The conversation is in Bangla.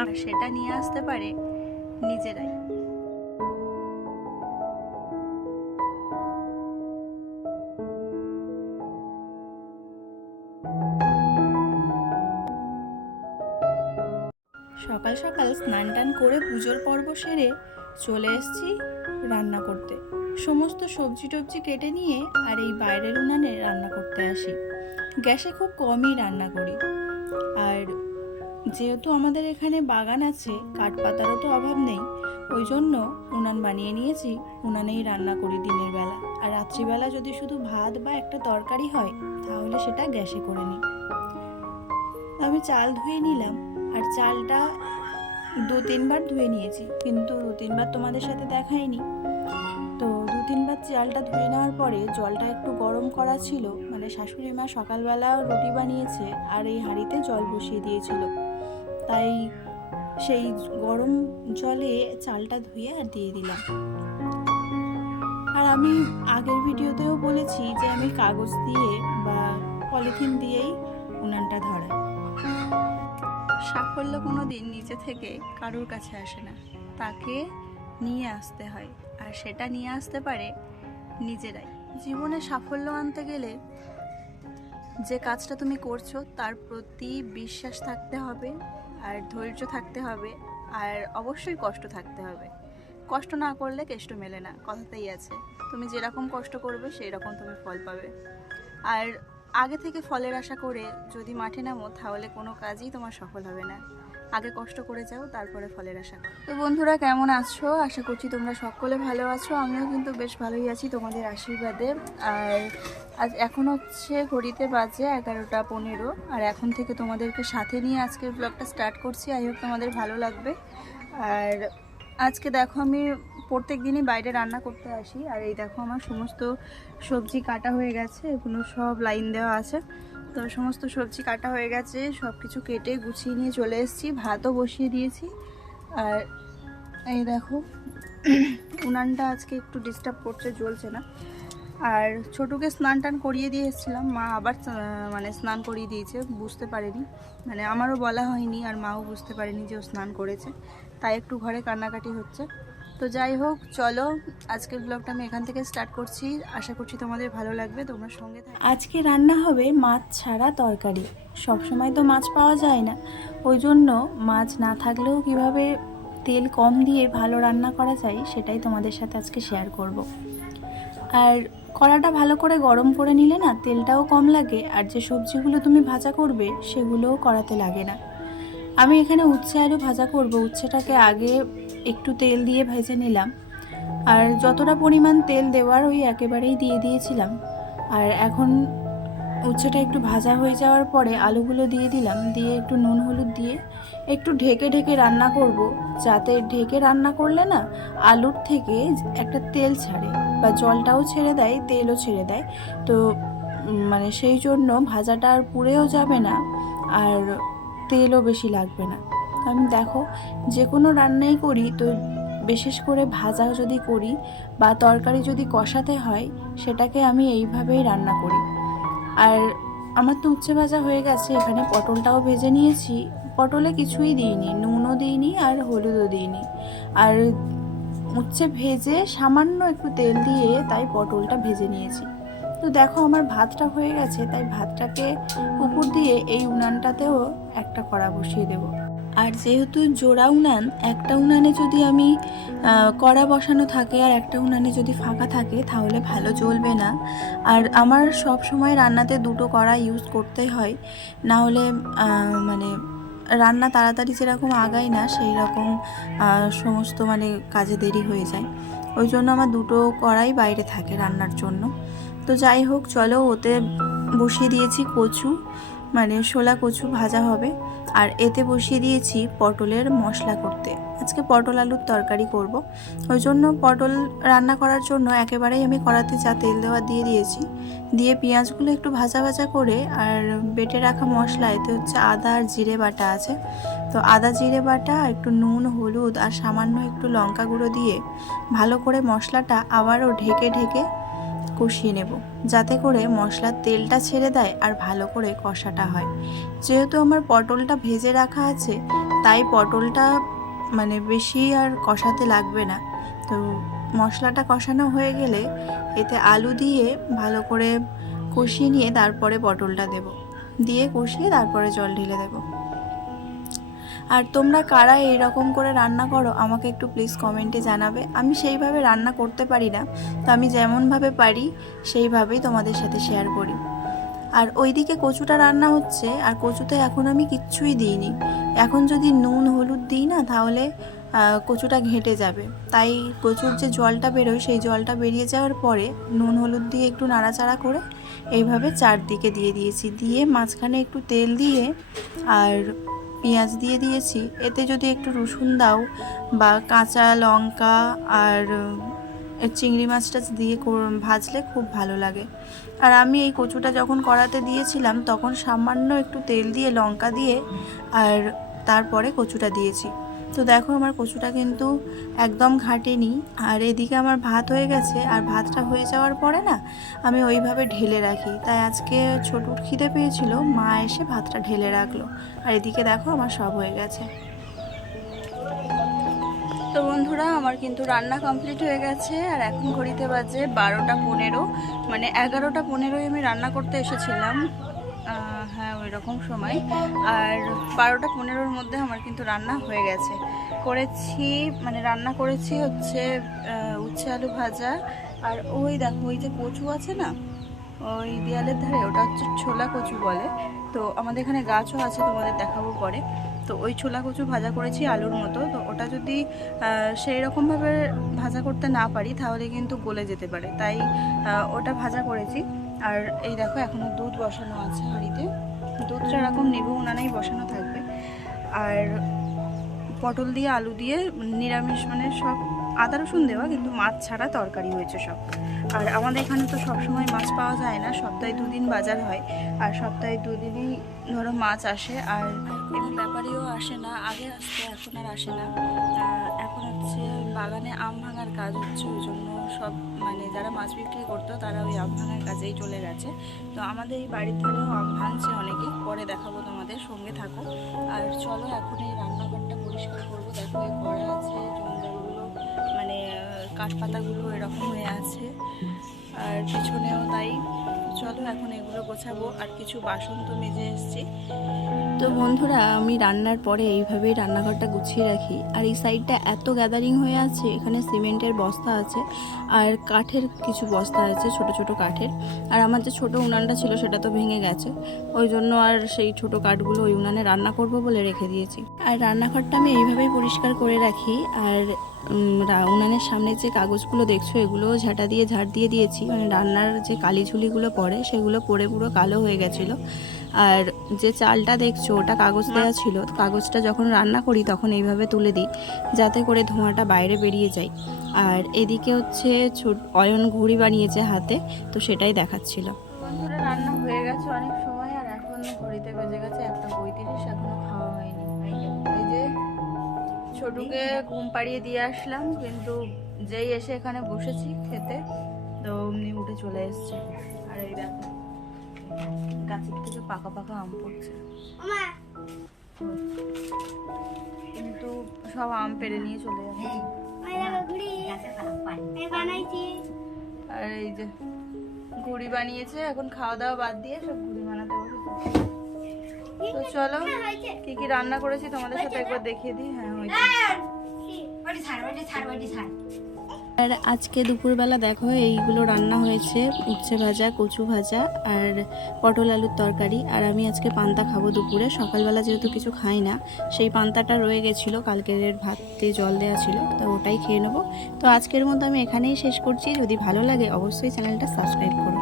আমার সেটা নিয়ে আসতে পারে নিজেরাই। সকাল সকাল স্নান টান করে পুজোর পর্ব সেরে চলে এসেছি রান্না করতে। সমস্ত সবজি টবজি কেটে নিয়ে আর এই বাইরের উনানে রান্না করতে আসি। গ্যাসে খুব কমই রান্না করি, আর যেহেতু আমাদের এখানে বাগান আছে, কাঠ পাতারও তো অভাব নেই, ওই জন্য উনান বানিয়ে নিয়েছি। উনানেই রান্না করি দিনের বেলা, আর রাত্রিবেলা যদি শুধু ভাত বা একটা তরকারি হয় তাহলে সেটা গ্যাসে করে নিই। আমি চাল ধুয়ে নিলাম, আর চালটা 2-3 বার ধুয়ে নিয়েছি, কিন্তু 2-3 বার তোমাদের সাথে দেখাইনি। তো 2-3 বার চালটা ধুয়ে নেওয়ার পরে জলটা একটু গরম করা ছিল, মানে শাশুড়ি মা সকালবেলা রুটি বানিয়েছে আর এই হাঁড়িতে জল বসিয়ে দিয়েছিল, তাই সেই গরম জলে চালটা ধুয়ে আর দিয়ে দিলাম। আর আমি আগের ভিডিওতেও বলেছি যে আমি কাগজ দিয়ে বা পলিথিন দিয়েই উনানটা ধরাই। সাফল্য কোনো দিন নিজে থেকে কারোর কাছে আসে না, তাকে নিয়ে আসতে হয়, আর সেটা নিয়ে আসতে পারে নিজেরাই। জীবনে সাফল্য আনতে গেলে যে কাজটা তুমি করছো তার প্রতি বিশ্বাস থাকতে হবে, আর ধৈর্য থাকতে হবে, আর অবশ্যই কষ্ট থাকতে হবে। কষ্ট না করলে কেষ্ট মেলে না, কথাতেই আছে। তুমি যেরকম কষ্ট করবে সেই রকম তুমি ফল পাবে। আর আগে থেকে ফলের আশা করে যদি মাঠে নামো তাহলে কোনো কাজই তোমার সফল হবে না। আগে কষ্ট করে যাও, তারপরে ফলের আশা করো। তো বন্ধুরা, কেমন আছো? আশা করছি তোমরা সকলে ভালো আছো। আমিও কিন্তু বেশ ভালোই আছি তোমাদের আশীর্বাদে। আর আজ এখন হচ্ছে ঘড়িতে বাজে 11টা 15, আর এখন থেকে তোমাদেরকে সাথে নিয়ে আজকের ব্লগটা স্টার্ট করছি। আই হোপ তোমাদের ভালো লাগবে। আর আজকে দেখো, আমি প্রত্যেক দিনই বাইরে রান্না করতে আসি, আর এই দেখো আমার সমস্ত সবজি কাটা হয়ে গেছে, এগুলো সব লাইন দেওয়া আছে। তো সমস্ত সবজি কাটা হয়ে গেছে, সব কিছু কেটে গুছিয়ে নিয়ে চলে এসেছি, ভাতও বসিয়ে দিয়েছি। আর এই দেখো উনানটা আজকে একটু ডিস্টার্ব করছে, জ্বলছে না। আর ছোটুকে স্নান টান করিয়ে দিয়ে এসেছিলাম, মা আবার মানে স্নান করিয়ে দিয়েছে, বুঝতে পারেনি, মানে আমারও বলা হয়নি, আর মাও বুঝতে পারেনি যে ও স্নান করেছে, তাই একটু ঘরে কান্নাকাটি হচ্ছে। তো যাই হোক, চলো আজকের ব্লগটা আমি এখান থেকে স্টার্ট করছি। আশা করছি তোমাদের ভালো লাগবে, তোমরা সঙ্গে থাকো। আজকে রান্না হবে মাছ ছাড়া তরকারি। সবসময় তো মাছ পাওয়া যায় না, ওই জন্য মাছ না থাকলেও কিভাবে তেল কম দিয়ে ভালো রান্না করা যায় সেটাই তোমাদের সাথে আজকে শেয়ার করব। আর কড়াটা ভালো করে গরম করে নিলে না তেলটাও কম লাগে, আর যে সবজিগুলো তুমি ভাজা করবে সেগুলোও কড়াতে লাগে না। আমি এখানে উচ্ছে আলু ভাজা করব। উচ্ছেটাকে আগে একটু তেল দিয়ে ভেজে নিলাম, আর যতটা পরিমাণ তেল দেওয়ার ওই একেবারেই দিয়ে দিয়েছিলাম। আর এখন উচ্ছেটা একটু ভাজা হয়ে যাওয়ার পরে আলুগুলো দিয়ে দিলাম, দিয়ে একটু নুন হলুদ দিয়ে একটু ঢেকে ঢেকে রান্না করব, যাতে ঢেকে রান্না করলে না আলুর থেকে একটা তেল ছাড়ে, বা জলটাও ছেড়ে দেয়, তেলও ছেড়ে দেয়। তো মানে সেই জন্য ভাজাটা আর পুড়েও যাবে না, আর তেলও বেশি লাগবে না। কারণ দেখো, যে কোনো রান্নাই করি তো বিশেষ করে ভাজা যদি করি বা তরকারি যদি কষাতে হয়, সেটাকে আমি এইভাবেই রান্না করি। আর আমার তো উচ্ছে ভাজা হয়ে গেছে, এখানে পটলটাও ভেজে নিয়েছি। পটলে কিছুই দিইনি, নুনও দিইনি আর হলুদও দিইনি। আর উচ্ছে ভেজে সামান্য একটু তেল দিয়ে তাই পটলটা ভেজে নিয়েছি। তো দেখো আমার ভাতটা হয়ে গেছে, তাই ভাতটাকে উপর দিয়ে এই উনানটাতেও একটা কড়া বসিয়ে দেব। আর যেহেতু জোড়া উনান, একটা উনানে যদি আমি কড়া বসানো থাকে আর একটা উনানে যদি ফাঁকা থাকে তাহলে ভালো জ্বলবে না। আর আমার সব সময় রান্নাতে দুটো কড়া ইউজ করতে হয়, না হলে মানে রান্না তাড়াতাড়ি যেরকম আগায় না সেই রকম সমস্ত মানে কাজে দেরি হয়ে যায়। ওই জন্য আমার দুটো কড়াই বাইরে থাকে রান্নার জন্য। তো যাই হোক, চলো, ওতে বসিয়ে দিয়েছি কচু, মানে শোলা কচু ভাজা হবে, আর এতে বসিয়ে দিয়েছি পটলের মশলা করতে। আজকে পটল আলুর তরকারি করব, ওই জন্য পটল রান্না করার জন্য একেবারেই আমি কড়াতে যা তেল দেওয়া দিয়ে দিয়েছি, দিয়ে পেঁয়াজগুলো একটু ভাজা ভাজা করে, আর বেটে রাখা মশলা, এতে হচ্ছে আদা আর জিরে বাটা আছে, তো আদা জিরে বাটা, একটু নুন হলুদ আর সামান্য একটু লঙ্কা গুঁড়ো দিয়ে ভালো করে মশলাটা আবারও ঢেকে ঢেকে কষিয়ে নেব, যাতে করে মশলার তেলটা ছেড়ে দেয় আর ভালো করে কষাটা হয়। যেহেতু আমার পটলটা ভেজে রাখা আছে, তাই পটলটা মানে বেশি আর কষাতে লাগবে না। তো মশলাটা কষানো হয়ে গেলে এতে আলু দিয়ে ভালো করে কষিয়ে নিয়ে তারপরে পটলটা দেব, দিয়ে কষিয়ে তারপরে জল ঢেলে দেব। আর তোমরা কারা এইরকম করে রান্না করো আমাকে একটু প্লিজ কমেন্টে জানাবে। আমি সেইভাবে রান্না করতে পারি না, তো আমি যেমনভাবে পারি সেইভাবেই তোমাদের সাথে শেয়ার করি। আর ওইদিকে কচুটা রান্না হচ্ছে, আর কচুতে এখন আমি কিচ্ছুই দিইনি। এখন যদি নুন হলুদ দিই না তাহলে কচুটা ঘেঁটে যাবে, তাই কচুর যে জলটা বেরোয় সেই জলটা বেরিয়ে যাওয়ার পরে নুন হলুদ দিয়ে একটু নাড়াচাড়া করে এইভাবে চারদিকে দিয়ে দিয়েছি, দিয়ে মাঝখানে একটু তেল দিয়ে আর পেঁয়াজ দিয়ে দিয়েছি। এতে যদি একটু রসুন দাও বা কাঁচা লঙ্কা আর চিংড়ি মাছটা দিয়ে ভাজলে খুব ভালো লাগে। আর আমি এই কচুটা যখন কড়াতে দিয়েছিলাম তখন সামান্য একটু তেল দিয়ে লঙ্কা দিয়ে আর তারপরে কচুটা দিয়েছি। তো দেখো আমার কচুটা কিন্তু একদম ঘাটেনি। আর এদিকে আমার ভাত হয়ে গেছে, আর ভাতটা হয়ে যাওয়ার পরে না আমি ওইভাবে ঢেলে রাখি, তাই আজকে ছোটুর খিদে পেয়েছিল, মা এসে ভাতটা ঢেলে রাখলো। আর এদিকে দেখো আমার সব হয়ে গেছে। তো বন্ধুরা আমার কিন্তু রান্না কমপ্লিট হয়ে গেছে, আর এখন ঘড়িতে বাজে 12টা 15, মানে 11টা 15 আমি রান্না করতে এসেছিলাম, হ্যাঁ ওই রকম সময়। আর 12টা 15-র মধ্যে আমার কিন্তু রান্না হয়ে গেছে। করেছি মানে রান্না করেছি হচ্ছে উচ্ছে আলু ভাজা, আর ওই দেখো ওই যে কচু আছে না ওই দেয়ালের ধারে, ওটা হচ্ছে ছোলা কচু বলে। তো আমাদের এখানে গাছও আছে, তোমাদের দেখাবো পরে। তো ওই ছোলা কচু ভাজা করেছি আলুর মতো। তো ওটা যদি সেই রকমভাবে ভাজা করতে না পারি তাহলে কিন্তু গলে যেতে পারে, তাই ওটা ভাজা করেছি। আর এই দেখো এখনও দুধ বসানো আছে হাঁড়িতে, দুধটা এরকম নিবু উনানেই বসানো থাকবে। আর পটল দিয়ে আলু দিয়ে নিরামিষ, মানে সব আদা রসুন দেওয়া, কিন্তু মাছ ছাড়া তরকারি হয়েছে সব। আর আমাদের এখানে তো সবসময় মাছ পাওয়া যায় না, সপ্তাহে 2 দিন বাজার হয়, আর সপ্তাহে 2 দিনই ধরো মাছ আসে। আর এমনি ব্যাপারেও আসে না, আগে আসতে এখন আর আসে না। এখন হচ্ছে বাগানে আম ভাঙার কাজ হচ্ছে, ওই জন্য সব মানে যারা মাছ বিক্রি করতো তারা ওই আম ভাঙার কাজেই চলে গেছে। তো আমাদের এই বাড়ির ধারেও আম ভাঙছে অনেকে, পরে দেখাবো তোমাদের, সঙ্গে থাকো। আর চলো এখন এই রান্নাঘরটা পরিষ্কার করবো। দেখো এই কড়া আছে, জঞ্জালগুলো মানে কাঠপাতাগুলো এরকম হয়ে আছে, আর পিছনেও তাই। চলো এখন এগুলো গোছাবো, আর কিছু বাসন তো মেজে এসেছি। তো বন্ধুরা আমি রান্নার পরে এইভাবেই রান্নাঘরটা গুছিয়ে রাখি। আর এই সাইডটা এত গ্যাদারিং হয়ে আছে, এখানে সিমেন্টের বস্তা আছে আর কাঠের কিছু বস্তা আছে, ছোট ছোট কাঠের। আর আমার যে ছোট উনানটা ছিল সেটা তো ভেঙে গেছে, ওই জন্য আর সেই ছোট কাঠগুলো ওই উনানে রান্না করব বলে রেখে দিয়েছি। আর রান্নাঘরটা আমি এইভাবেই পরিষ্কার করে রাখি। আর উনানের সামনে যে কাগজগুলো দেখছো এগুলো ঝাঁটা দিয়ে ঝাড় দিয়ে দিয়েছি, মানে রান্নার যে কালিঝুলিগুলো পড়ে সেগুলো পড়ে পুরো কালো হয়ে গেছিলো। আর যে চালটা দেখছো ওটা কাগজ দেওয়া ছিল, কাগজটা যখন রান্না করি তখন এইভাবে তুলে দিই যাতে করে ধোঁয়াটা বাইরে বেরিয়ে যায়। আর এদিকে হচ্ছে অয়ন ঘুড়ি বানিয়েছে হাতে, তো সেটাই দেখাচ্ছিল। বন্ধুরা রান্না হয়ে গেছে অনেক সময়, আর এখন ঘড়িতে বেজে গেছে 1:35, এখনো খাওয়া হয়নি। এই যে ছোটুকে ঘুম পাড়িয়ে দিয়ে আসলাম, কিন্তু যেই এসে এখানে বসেছি খেতে তো অমনি উঠে চলে এসছে। আর এই দেখো গাছের থেকে পাকা পাকা আম পড়ছে, কিন্তু সব আম পেড়ে নিয়ে চলে যাবে। আর এই যে ঘুড়ি বানিয়েছে, এখন খাওয়া দাওয়া বাদ দিয়ে সব ঘুড়ি বানাতে বসেছে। তো চলো কি কি রান্না করেছি তোমাদের সাথে একবার দেখিয়ে দিই। হ্যাঁ হয়েছে। আর আজকে দুপুরবেলা দেখো এইগুলো রান্না হয়েছে, উচ্ছে ভাজা, কচু ভাজা আর পটল আলুর তরকারি। আর আমি আজকে পান্তা খাবো দুপুরে, সকালবেলা যেহেতু কিছু খাই না, সেই পান্তাটা রয়ে গেছিলো, কালকের ভাতে জল দেওয়া ছিল, তো ওটাই খেয়ে নেবো। তো আজকের মতো আমি এখানেই শেষ করছি। যদি ভালো লাগে অবশ্যই চ্যানেলটা সাবস্ক্রাইব করো।